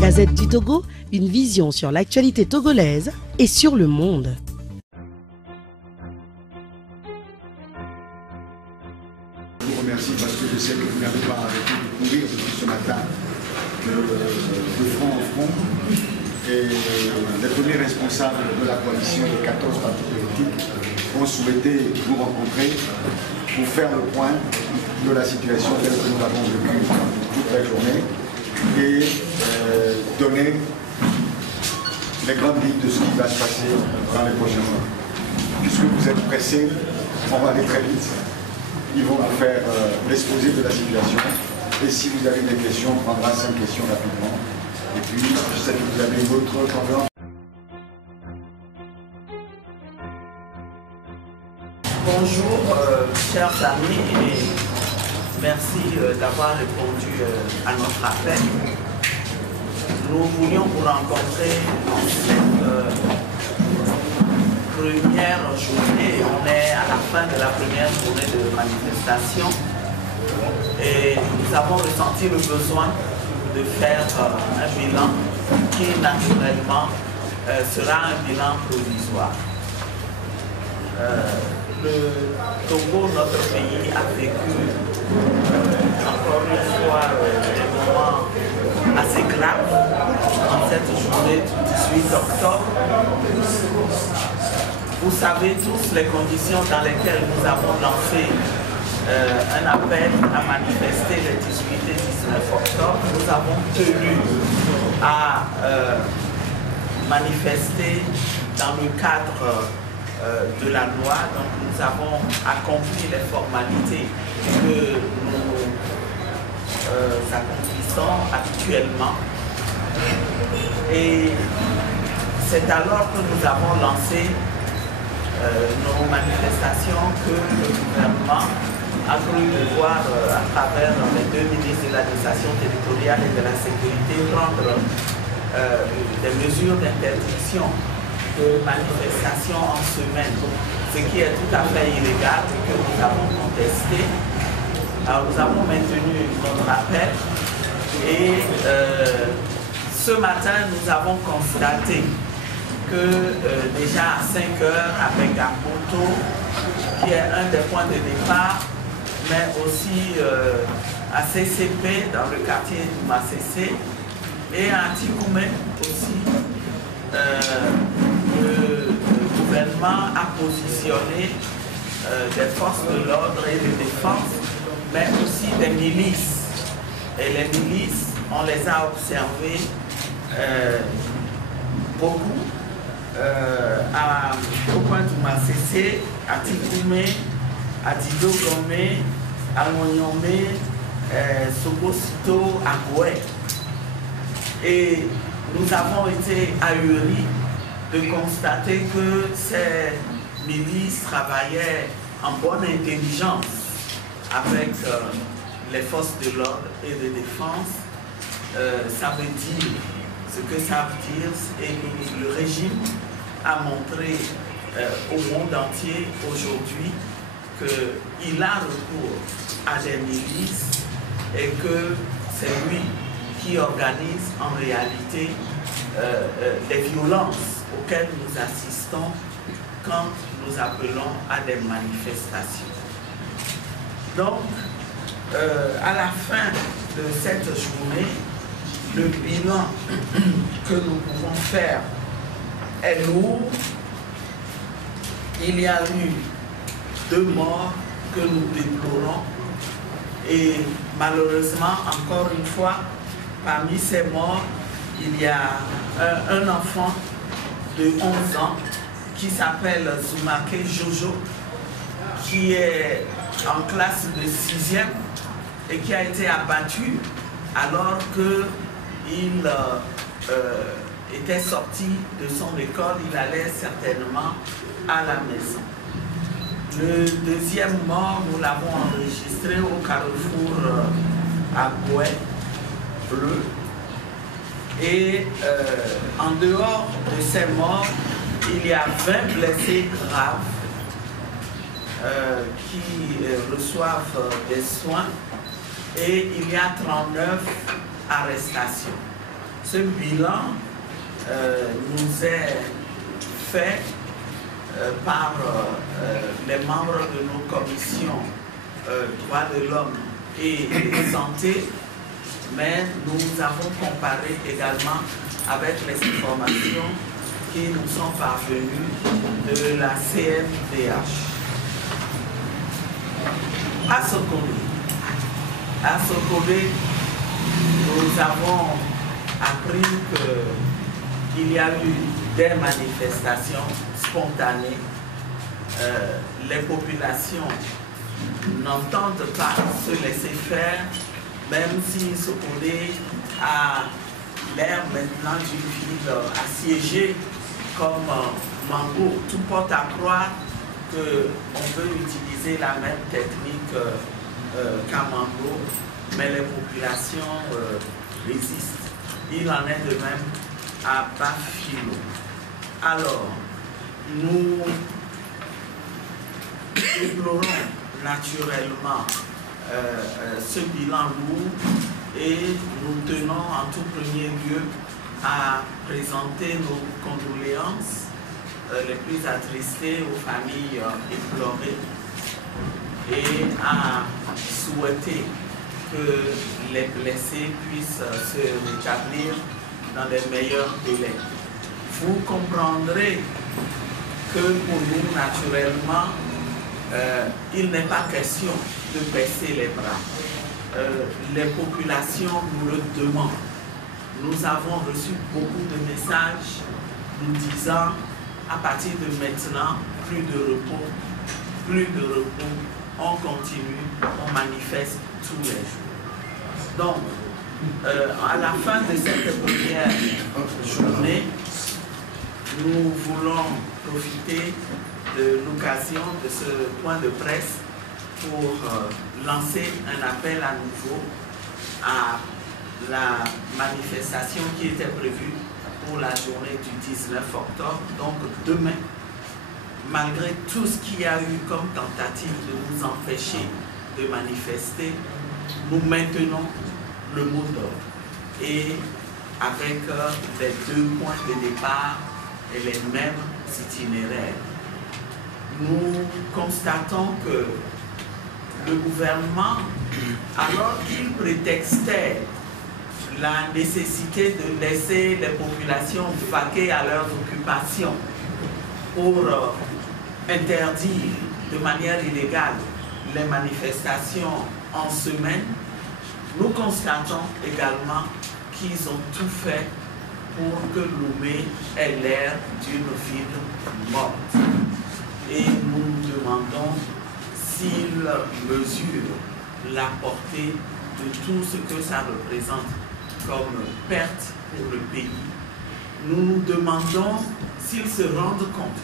Gazette du Togo, une vision sur l'actualité togolaise et sur le monde. Je vous remercie parce que je sais que vous n'avez pas arrêté de courir depuis ce matin de front en front. Et les premiers responsables de la coalition des 14 partis politiques ont souhaité vous rencontrer pour faire le point de la situation telle que nous l'avons vécue toute la journée et donner les grandes lignes de ce qui va se passer dans les prochains mois. Puisque vous êtes pressés, on va aller très vite. Ils vont vous faire l'exposé de la situation. Et si vous avez des questions, on prendra 5 questions rapidement. Et puis, je sais que vous avez une autre conférence. Bonjour, chers amis, et merci d'avoir répondu à notre appel. Nous voulions vous rencontrer en cette première journée. On est à la fin de la première journée de manifestation et nous avons ressenti le besoin de faire un bilan qui naturellement sera un bilan provisoire. Le Togo, notre pays, a vécu encore une fois des moments assez graves en cette journée du 18 octobre. Vous savez tous les conditions dans lesquelles nous avons lancé un appel à manifester les 18 et 19 octobre. Nous avons tenu à manifester dans le cadre de la loi. Donc nous avons accompli les formalités que nous accomplissons actuellement. Et c'est alors que nous avons lancé nos manifestations que le gouvernement a cru devoir, à travers les deux ministres de l'administration territoriale et de la sécurité, prendre des mesures d'interdiction de manifestation en semaine, ce qui est tout à fait illégal et que nous avons contesté. Alors nous avons maintenu notre appel et ce matin nous avons constaté que déjà à 5 heures avec Gamboto, qui est un des points de départ, mais aussi à CCP dans le quartier du Massessé et à Tikoumé aussi, le gouvernement a positionné des forces de l'ordre et de défense, mais aussi des milices. Et les milices, on les a observées beaucoup au point du Massessé, à Tikoumé, à Didogomé, à Monyomé, Sogosito, à Goué. Et nous avons été ahuris de constater que ces milices travaillaient en bonne intelligence avec les forces de l'ordre et de défense. Ça veut dire ce que ça veut dire, et que le régime a montré au monde entier aujourd'hui qu'il a recours à des milices et que c'est lui qui organise en réalité les violences auxquelles nous assistons quand nous appelons à des manifestations. Donc, à la fin de cette journée, le bilan que nous pouvons faire est lourd. Il y a eu 2 morts que nous déplorons et malheureusement, encore une fois, parmi ces morts, il y a un enfant de 11 ans qui s'appelle Zoumake Jojo, qui est en classe de 6e et qui a été abattu alors qu'il était sorti de son école, il allait certainement à la maison. Le 2e mort, nous l'avons enregistré au carrefour à Goué, bleu. Et en dehors de ces morts, il y a 20 blessés graves qui reçoivent des soins et il y a 39 arrestations. Ce bilan nous est fait par les membres de nos commissions droits de l'homme et santé, mais nous avons comparé également avec les informations qui nous sont parvenues de la CNDH. À Sokone, nous avons appris qu'il y a eu des manifestations spontanées. Les populations n'entendent pas se laisser faire, même si Sokone a l'air maintenant d'une ville assiégée comme Mango. Tout porte à croire qu'on peut utiliser la même technique qu'à Mango, mais les populations résistent. Il en est de même à Bafilo. Alors, nous déplorons naturellement ce bilan lourd et nous tenons en tout premier lieu à présenter nos condoléances les plus attristées aux familles éplorées et à souhaiter que les blessés puissent se rétablir dans les meilleurs délais. Vous comprendrez que pour nous, naturellement, il n'est pas question de baisser les bras. Les populations nous le demandent. Nous avons reçu beaucoup de messages nous disant à partir de maintenant, plus de repos, on continue, on manifeste tous les jours. Donc, à la fin de cette première journée, nous voulons profiter de l'occasion de ce point de presse pour lancer un appel à nouveau à la manifestation qui était prévue pour la journée du 19 octobre, donc demain. Malgré tout ce qu'il y a eu comme tentative de nous empêcher de manifester, nous maintenons le mot d'ordre et avec les deux points de départ et les mêmes itinéraires. Nous constatons que le gouvernement, alors qu'il prétextait la nécessité de laisser les populations vaquer à leurs occupations pour interdire de manière illégale les manifestations en semaine, nous constatons également qu'ils ont tout fait pour que Lomé ait l'air d'une ville morte. Et nous nous demandons s'ils mesurent la portée de tout ce que ça représente comme perte pour le pays. Nous nous demandons s'ils se rendent compte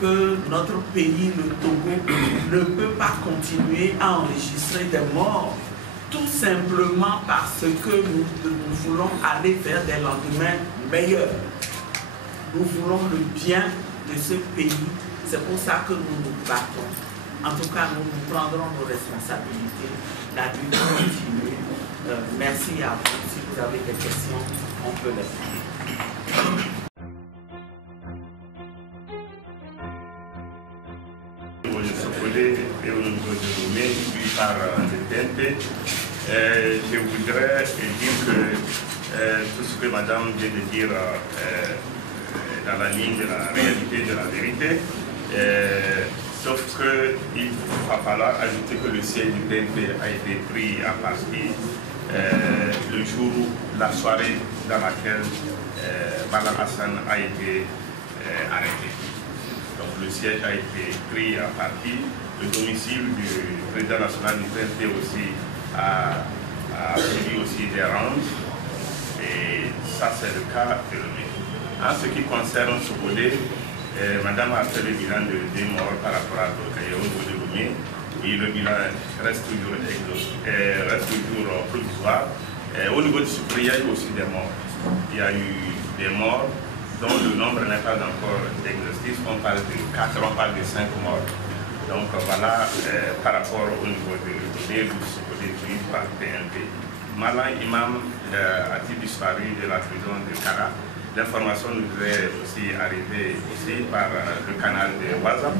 que notre pays, le Togo, ne peut pas continuer à enregistrer des morts tout simplement parce que nous voulons aller vers des lendemains meilleurs. Nous voulons le bien de ce pays. C'est pour ça que nous nous battons. En tout cas, nous prendrons nos responsabilités. La lutte continue. Merci à vous. Si vous avez des questions, on peut les prendre. Et au niveau de Lomé, puis par le TNP, je voudrais dire que tout ce que Madame vient de dire dans la ligne de la réalité, de la vérité, sauf qu'il va falloir ajouter que le siège du TNP a été pris à partie le jour où la soirée dans laquelle Bala Hassan a été arrêté. Donc le siège a été pris à partie. Le domicile du président national du PNP aussi a subi aussi des rangs. Et ça, c'est le cas de Lomé. En ce qui concerne Sokone, Madame a fait le bilan de 2 morts par rapport au niveau de Lomé. Et le bilan reste toujours provisoire. Au niveau du Sokone, il y a eu aussi des morts. Il y a eu des morts dont le nombre n'est pas encore d'exhaustif. On parle de 4, on parle de 5 morts. Donc voilà, par rapport au niveau de Lomé, du Sokone pris par PNP. Malang Imam a-t-il disparu de la prison de Kara. L'information nous est aussi arrivée aussi par le canal de WhatsApp.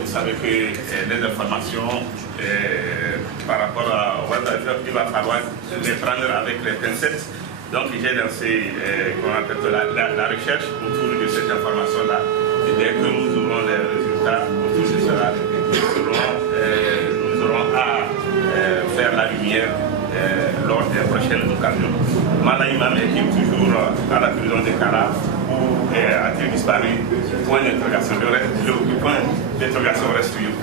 Vous savez que les informations par rapport à WhatsApp, il va falloir les prendre avec les pincettes. Donc j'ai lancé la recherche autour de cette information-là. Et dès que nous aurons les résultats autour de cela, nous aurons à faire la lumière lors des prochaines occasions. Malang Imam est toujours à la prison de Kara où a-t-il disparu. Point d'interrogation. Le point d'interrogation reste toujours.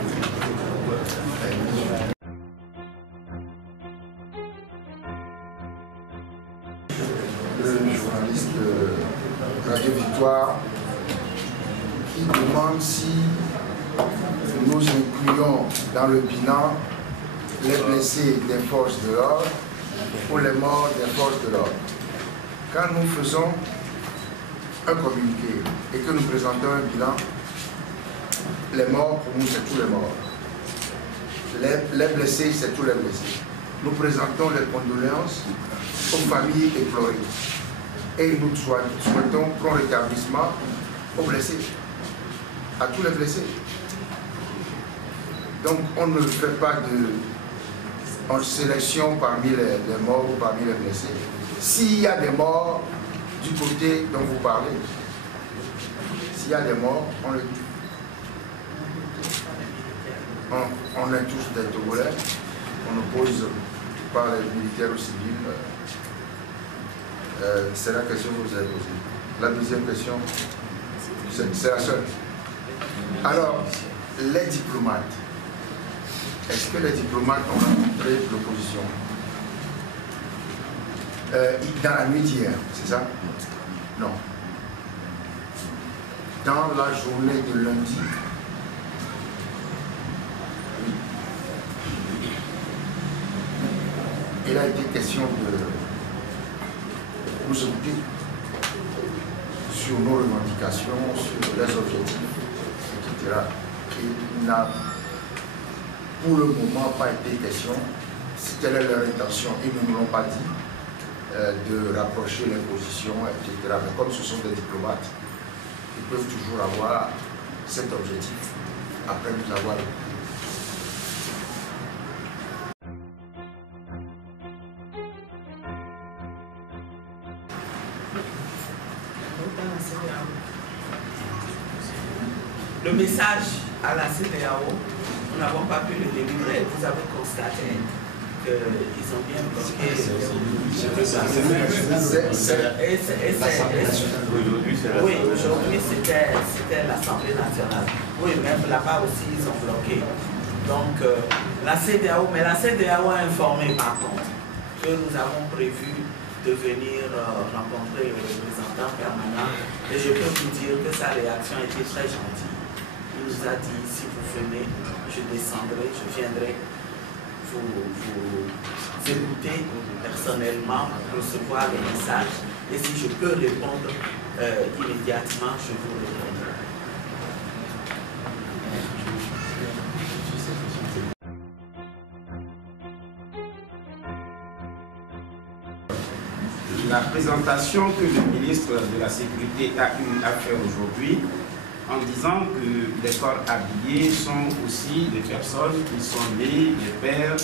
Le journaliste de Radio Victoire qui demande si nous incluons dans le bilan les blessés des forces de l'ordre ou les morts des forces de l'ordre. Quand nous faisons un communiqué et que nous présentons un bilan, les morts pour nous c'est tous les morts. Les blessés c'est tous les blessés. Nous présentons les condoléances aux familles éplorées et nous souhaitons prompt rétablissement aux blessés, à tous les blessés. Donc on ne fait pas de sélection parmi les morts ou parmi les blessés. S'il y a des morts du côté dont vous parlez, s'il y a des morts, on le dit. On est tous des Togolais, on oppose par les militaires aux civils. C'est la question que vous avez posée. La deuxième question, c'est la seule. Alors, les diplomates, est-ce que les diplomates ont rencontré l'opposition dans la nuit d'hier, c'est ça? Non. Dans la journée de lundi, oui. Il a été question de nous écouter sur nos revendications, sur les objectifs, etc. Il n'a pour le moment pas été question, si telle est leur intention, ils ne nous l'ont pas dit, de rapprocher les positions, etc. Mais comme ce sont des diplomates, ils peuvent toujours avoir cet objectif après nous avoir écoutés. Le message à la CEDEAO, nous n'avons pas pu le délivrer. Vous avez constaté qu'ils ont bien bloqué. Oui, aujourd'hui c'était l'Assemblée nationale. Oui, même là-bas aussi ils ont bloqué. Donc la CEDEAO, mais la CEDEAO a informé par contre que nous avons prévu de venir rencontrer le représentant permanent. Et je peux vous dire que sa réaction a été très gentille. Il nous a dit, si vous venez, je descendrai, je viendrai vous écouter personnellement, recevoir le message. Et si je peux répondre immédiatement, je vous répondrai. La présentation que le ministre de la Sécurité a eu à faire aujourd'hui, en disant que les corps habillés sont aussi des personnes qui sont nées, des pères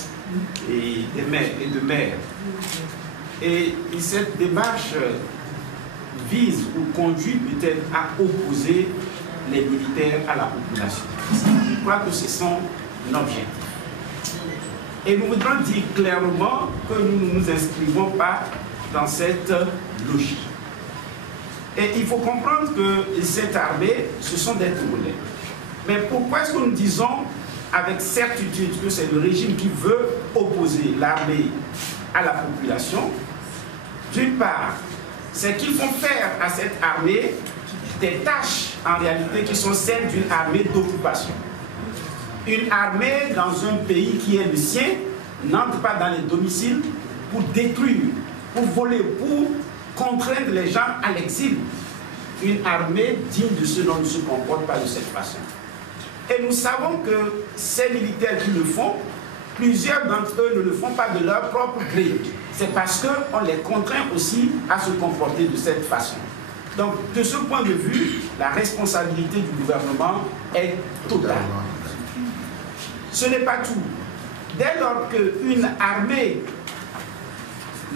et des mères et de mères. Et cette démarche vise ou conduit peut-être à opposer les militaires à la population. Je crois que c'est son objectif. Et nous voudrons dire clairement que nous ne nous inscrivons pas dans cette logique. Et il faut comprendre que cette armée, ce sont des Togolais. Mais pourquoi est-ce que nous disons avec certitude que c'est le régime qui veut opposer l'armée à la population? D'une part, c'est qu'ils font faire à cette armée des tâches en réalité qui sont celles d'une armée d'occupation. Une armée dans un pays qui est le sien n'entre pas dans les domiciles pour détruire, pour voler, pour contraindre les gens à l'exil. Une armée digne de ce nom ne se comporte pas de cette façon. Et nous savons que ces militaires qui le font, plusieurs d'entre eux ne le font pas de leur propre gré. c'est parce qu'on les contraint aussi à se comporter de cette façon. Donc, de ce point de vue, la responsabilité du gouvernement est totale. Ce n'est pas tout. Dès lors qu'une armée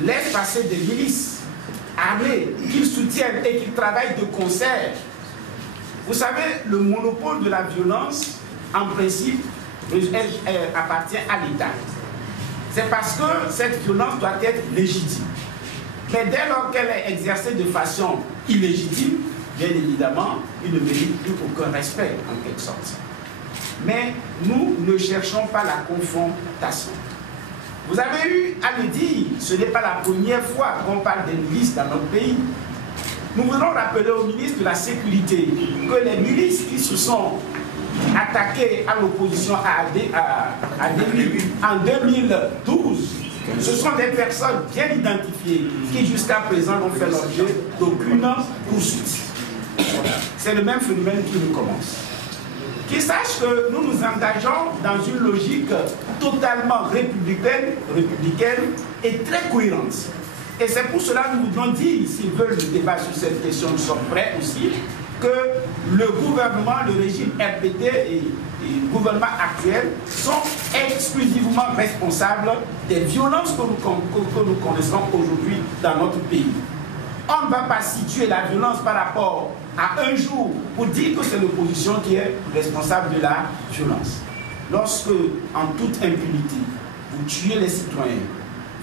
laisse passer des milices armées qu'ils soutiennent et qu'ils travaillent de concert, vous savez, le monopole de la violence, en principe, appartient à l'État. C'est parce que cette violence doit être légitime. Mais dès lors qu'elle est exercée de façon illégitime, bien évidemment, il ne mérite plus aucun respect, en quelque sorte. Mais nous ne cherchons pas la confrontation. Vous avez eu à le dire, ce n'est pas la première fois qu'on parle des milices dans notre pays. Nous voulons rappeler au ministre de la Sécurité que les milices qui se sont attaquées à l'opposition en 2012, ce sont des personnes bien identifiées qui jusqu'à présent n'ont fait l'objet d'aucune poursuite. C'est le même phénomène qui nous commence. Qu'ils sachent que nous nous engageons dans une logique totalement républicaine et très cohérente. Et c'est pour cela que nous voulons dire, s'ils veulent le débat sur cette question, nous sommes prêts aussi, que le gouvernement, le régime RPT et le gouvernement actuel sont exclusivement responsables des violences que nous connaissons aujourd'hui dans notre pays. On ne va pas situer la violence par rapport à un jour pour dire que c'est l'opposition qui est responsable de la violence. Lorsque, en toute impunité, vous tuez les citoyens,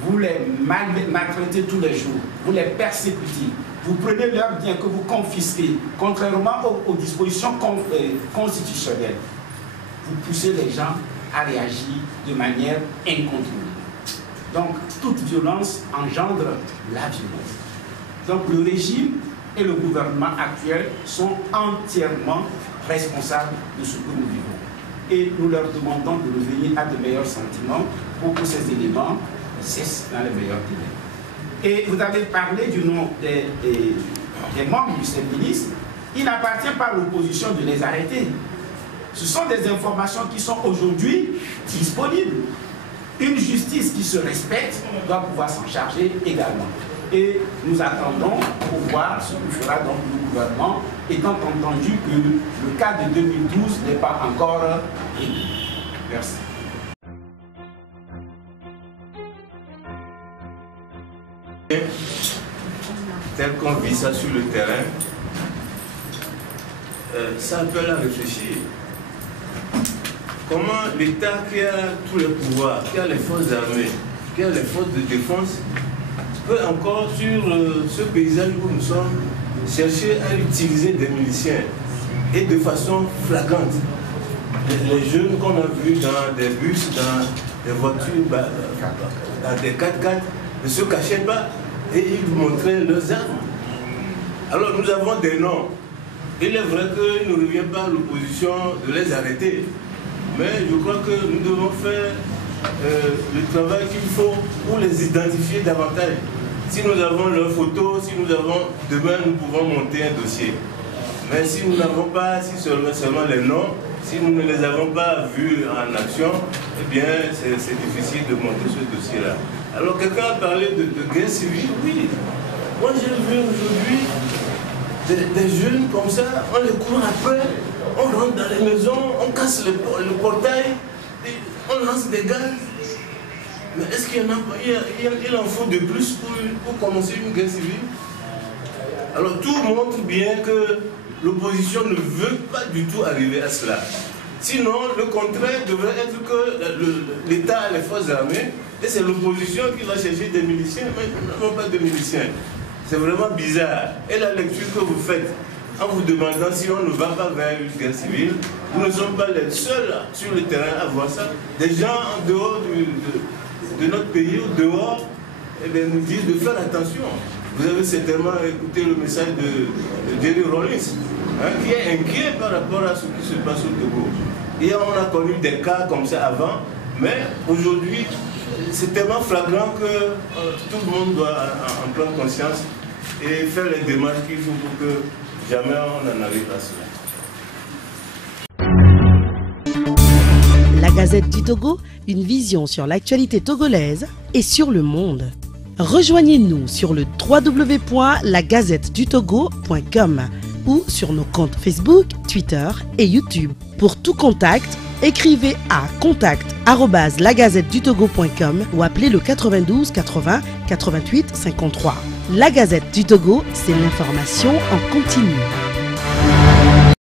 vous les maltraitez tous les jours, vous les persécutez, vous prenez leurs biens que vous confisquez, contrairement aux dispositions constitutionnelles, vous poussez les gens à réagir de manière incontrôlée. Donc, toute violence engendre la violence. Donc, le régime et le gouvernement actuel sont entièrement responsables de ce que nous vivons. Et nous leur demandons de revenir à de meilleurs sentiments pour que ces éléments cessent dans les meilleurs délais. Et vous avez parlé du nom des membres de cette milice. Il n'appartient pas à l'opposition de les arrêter. Ce sont des informations qui sont aujourd'hui disponibles. Une justice qui se respecte doit pouvoir s'en charger également. Et nous attendons pour voir ce que fera donc le gouvernement, étant entendu que le cas de 2012 n'est pas encore réglé. Merci. Tel qu'on vit ça sur le terrain, ça appelle à réfléchir. Comment l'État qui a tous les pouvoirs, qui a les forces armées, qui a les forces de défense, peut encore sur ce paysage où nous sommes chercher à utiliser des miliciens et de façon flagrante. Les jeunes qu'on a vus dans des bus, dans des voitures, dans des 4x4, ne se cachaient pas et ils montraient leurs armes. Alors nous avons des noms. Il est vrai qu'il ne revient pas à l'opposition de les arrêter. Mais je crois que nous devons faire le travail qu'il faut pour les identifier davantage. Si nous avons leurs photos, si nous avons, demain nous pouvons monter un dossier. Mais si nous n'avons pas, si seulement les noms, si nous ne les avons pas vus en action, eh bien c'est difficile de monter ce dossier-là. Alors quelqu'un a parlé de guerre civile, oui. Moi j'ai vu aujourd'hui des jeunes comme ça, on les court après, on rentre dans les maisons, on casse le portail, on lance des gaz. Mais est-ce qu'il en faut de plus pour commencer une guerre civile? Alors tout montre bien que l'opposition ne veut pas du tout arriver à cela. Sinon, le contraire devrait être que l'État a les forces armées et c'est l'opposition qui va chercher des miliciens, mais non pas de miliciens. C'est vraiment bizarre. Et la lecture que vous faites en vous demandant si on ne va pas vers une guerre civile, nous ne sommes pas les seuls sur le terrain à voir ça. Des gens en dehors de notre pays ou dehors nous disent de faire attention. Vous avez certainement écouté le message de Jerry Rawlings, qui est inquiet par rapport à ce qui se passe au Togo. Et on a connu des cas comme ça avant, mais aujourd'hui, c'est tellement flagrant que tout le monde doit en prendre conscience et faire les démarches qu'il faut pour que jamais on en arrive à cela. La Gazette du Togo, une vision sur l'actualité togolaise et sur le monde. Rejoignez-nous sur le www.lagazettedutogo.com ou sur nos comptes Facebook, Twitter et YouTube. Pour tout contact, écrivez à contact@lagazettedutogo.com ou appelez le 92 80 88 53. La Gazette du Togo, c'est l'information en continu.